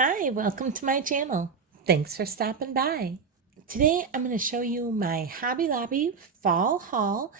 Hi, welcome to my channel. Thanks for stopping by. Today I'm going to show you my Hobby Lobby fall haul.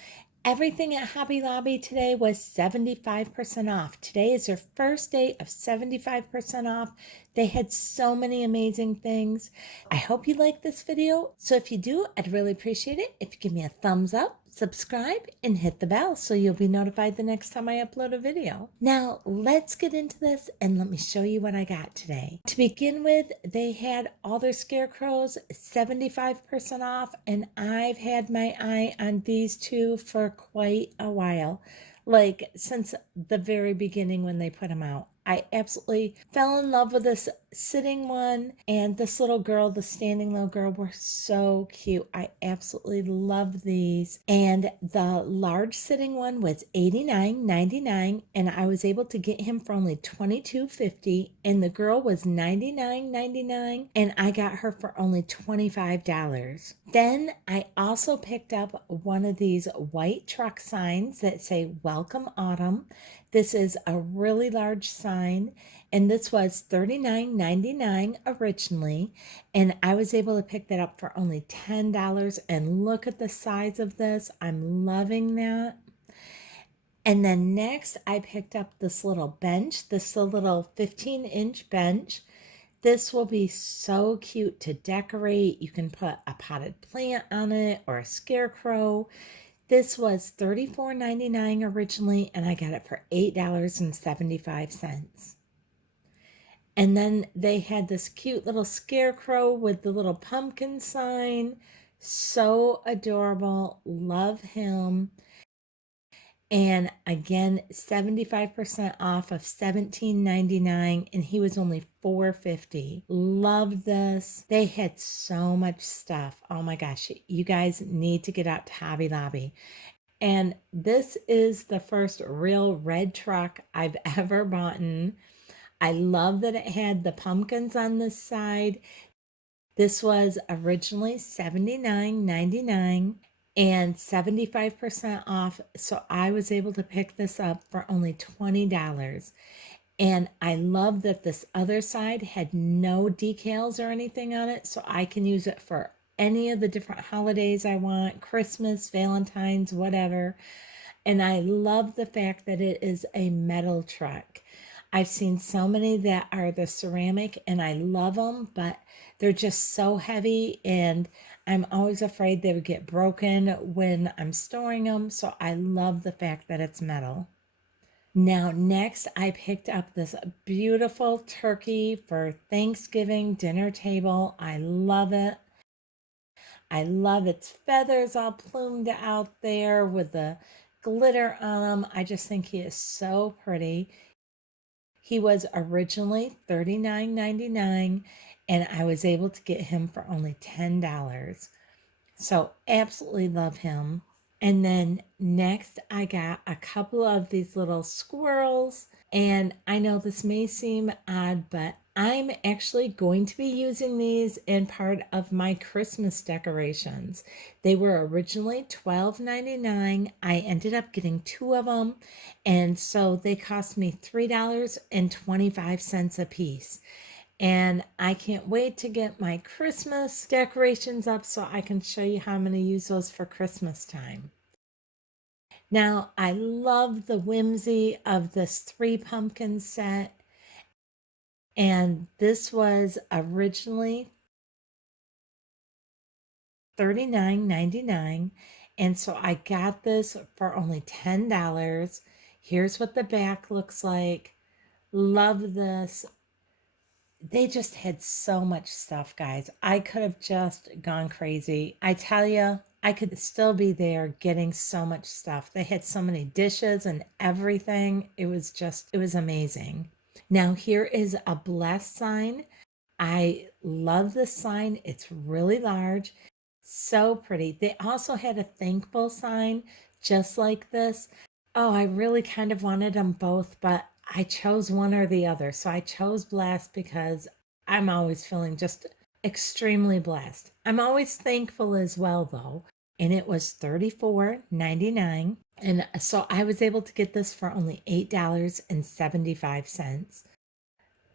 Everything at Hobby Lobby today was 75% off. Today is their first day of 75% off. They had so many amazing things. I hope you like this video. So if you do, I'd really appreciate it if you give me a thumbs up, subscribe, and hit the bell so you'll be notified the next time I upload a video. Now let's get into this and let me show you what I got today. To begin with, they had all their scarecrows 75% off, and I've had my eye on these two for quite a while, like since the very beginning when they put them out. I absolutely fell in love with this sitting one, and this little girl, the standing little girl, were so cute. I absolutely love these. And the large sitting one was $89.99, and I was able to get him for only $22.50, and the girl was $99.99, and I got her for only $25. Then I also picked up one of these white truck signs that say Welcome Autumn. This is a really large sign, and this was $39.99 originally, and I was able to pick that up for only $10. And look at the size of this. I'm loving that. And then next I picked up this little bench, this little 15-inch bench. This will be so cute to decorate. You can put a potted plant on it or a scarecrow. This was $34.99 originally, and I got it for $8.75. And then they had this cute little scarecrow with the little pumpkin sign. So adorable. Love him. And again, 75% off of $17.99, and he was only $4.50. Love this. They had so much stuff. Oh my gosh, you guys need to get out to Hobby Lobby. And this is the first real red truck I've ever bought. I love that it had the pumpkins on this side. This was originally $79.99 and 75% off. So I was able to pick this up for only $20. And I love that this other side had no decals or anything on it. So I can use it for any of the different holidays I want, Christmas, Valentine's, whatever. And I love the fact that it is a metal truck. I've seen so many that are the ceramic, and I love them, but they're just so heavy, and I'm always afraid they would get broken when I'm storing them. So I love the fact that it's metal. Now, next, I picked up this beautiful turkey for Thanksgiving dinner table. I love it. I love its feathers all plumed out there with the glitter on them. I just think he is so pretty. He was originally $39.99, and I was able to get him for only $10. So absolutely love him. And then next I got a couple of these little squirrels, and I know this may seem odd, but I'm actually going to be using these in part of my Christmas decorations. They were originally $12.99. I ended up getting two of them, and so they cost me $3.25 a piece. And I can't wait to get my Christmas decorations up so I can show you how I'm going to use those for Christmas time. Now, I love the whimsy of this 3 pumpkin set. And this was originally $39.99. And so I got this for only $10. Here's what the back looks like. Love this. They just had so much stuff, guys. I could have just gone crazy. I tell you, I could still be there getting so much stuff. They had so many dishes and everything. It was amazing. Now, here is a blessed sign. I love this sign. It's really large, so pretty. They also had a thankful sign just like this. Oh, I really kind of wanted them both, but I chose one or the other. So I chose blessed because I'm always feeling just extremely blessed. I'm always thankful as well, though. And it was $34.99. And so I was able to get this for only $8.75.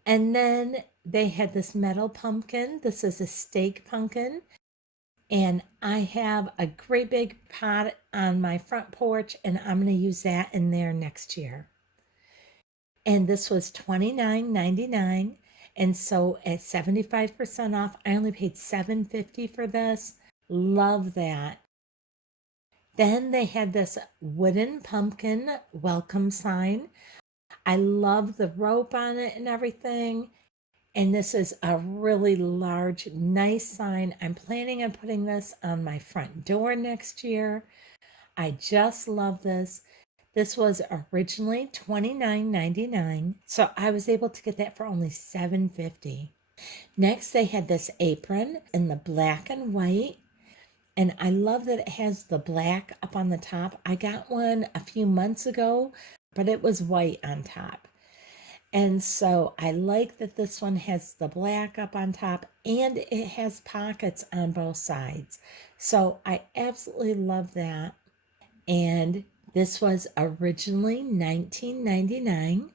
And then they had this metal pumpkin. This is a steak pumpkin. And I have a great big pot on my front porch, and I'm going to use that in there next year. And this was $29.99. And so at 75% off, I only paid $7.50 for this. Love that. Then they had this wooden pumpkin welcome sign. I love the rope on it and everything. And this is a really large, nice sign. I'm planning on putting this on my front door next year. I just love this. This was originally $29.99, so I was able to get that for only $7.50. Next, they had this apron in the black and white, and I love that it has the black up on the top. I got one a few months ago, but it was white on top. And so I like that this one has the black up on top and it has pockets on both sides. So I absolutely love that. And this was originally $19.99.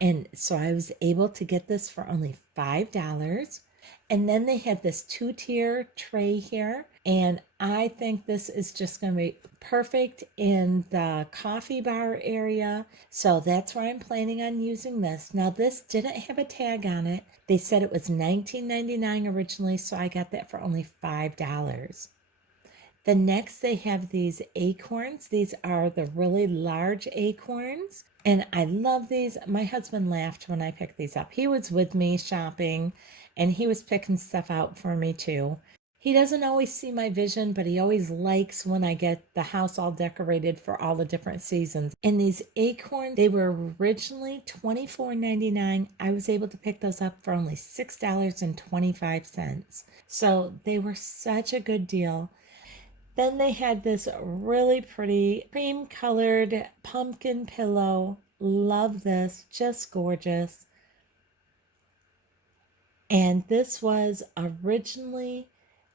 And so I was able to get this for only $5. And then they had this 2-tier tray here. And I think this is just going to be perfect in the coffee bar area. So that's where I'm planning on using this. Now, this didn't have a tag on it. They said it was $19.99 originally, so I got that for only $5. The next, they have these acorns. These are the really large acorns. And I love these. My husband laughed when I picked these up. He was with me shopping and he was picking stuff out for me too. He doesn't always see my vision, but he always likes when I get the house all decorated for all the different seasons. And these acorns, they were originally $24.99. I was able to pick those up for only $6.25. So they were such a good deal. Then they had this really pretty cream colored pumpkin pillow. Love this, just gorgeous. And this was originally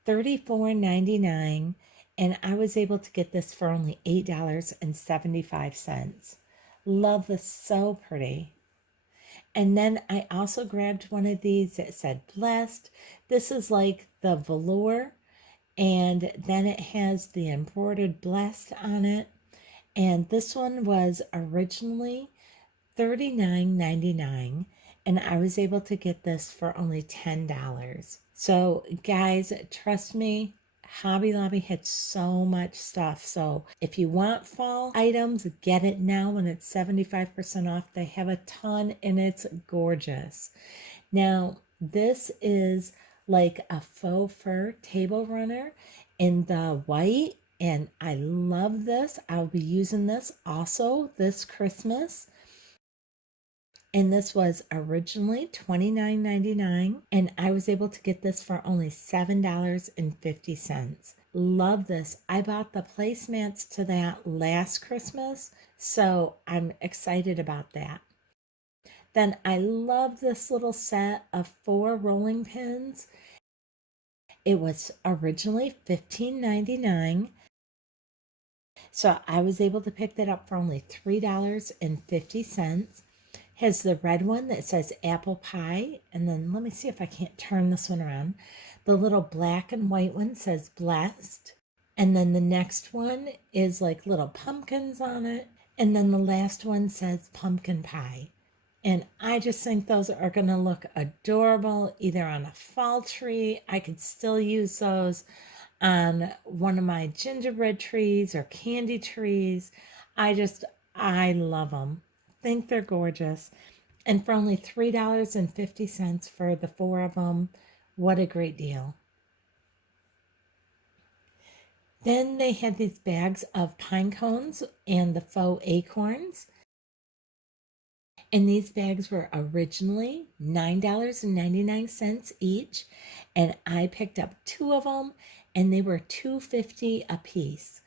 $34.99, and I was able to get this for only $8.75. Love this, so pretty. And then I also grabbed one of these that said blessed. This is like the velour, and then it has the embroidered blessed on it. And this one was originally $39.99, and I was able to get this for only $10. So, guys, trust me, Hobby Lobby had so much stuff. So, if you want fall items, get it now when it's 75% off. They have a ton and it's gorgeous. Now, this is like a faux fur table runner in the white, and I love this. I'll be using this also this Christmas. And this was originally $29.99, and I was able to get this for only $7.50. Love this. I bought the placemats to that last Christmas, so I'm excited about that. Then I love this little set of 4 rolling pins. It was originally $15.99. So I was able to pick that up for only $3.50. Has the red one that says apple pie. And then let me see if I can't turn this one around. The little black and white one says blessed. And then the next one is like little pumpkins on it. And then the last one says pumpkin pie. And I just think those are going to look adorable either on a fall tree. I could still use those on one of my gingerbread trees or candy trees. I love them. Think they're gorgeous. And for only $3.50 for the 4 of them, what a great deal. Then they had these bags of pine cones and the faux acorns. And these bags were originally $9.99 each. And I picked up 2 of them, and they were $2.50 a piece.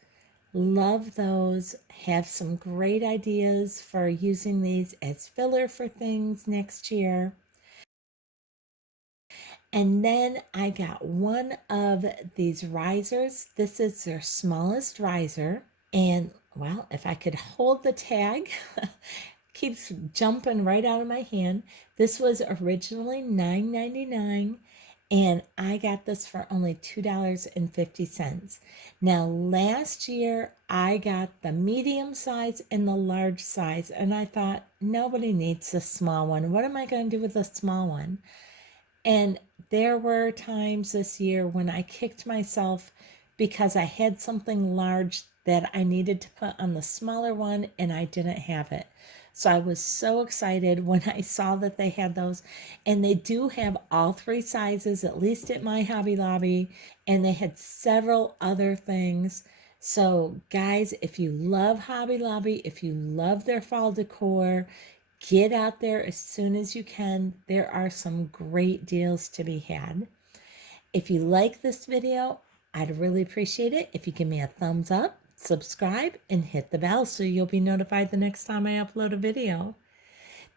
Love those. Have some great ideas for using these as filler for things next year. And then I got one of these risers. This is their smallest riser. And well, if I could hold the tag, keeps jumping right out of my hand. This was originally $9.99, and I got this for only $2.50. Now, last year I got the medium size and the large size, and I thought nobody needs the small one. What am I going to do with the small one? And there were times this year when I kicked myself because I had something large that I needed to put on the smaller one and I didn't have it. So I was so excited when I saw that they had those. And they do have all three sizes, at least at my Hobby Lobby. And they had several other things. So, guys, if you love Hobby Lobby, if you love their fall decor, get out there as soon as you can. There are some great deals to be had. If you like this video, I'd really appreciate it if you give me a thumbs up, subscribe, and hit the bell so you'll be notified the next time I upload a video.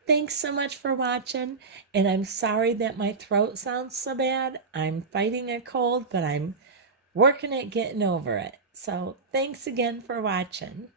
Thanks so much for watching, and I'm sorry that my throat sounds so bad. I'm fighting a cold, but I'm working at getting over it. So thanks again for watching.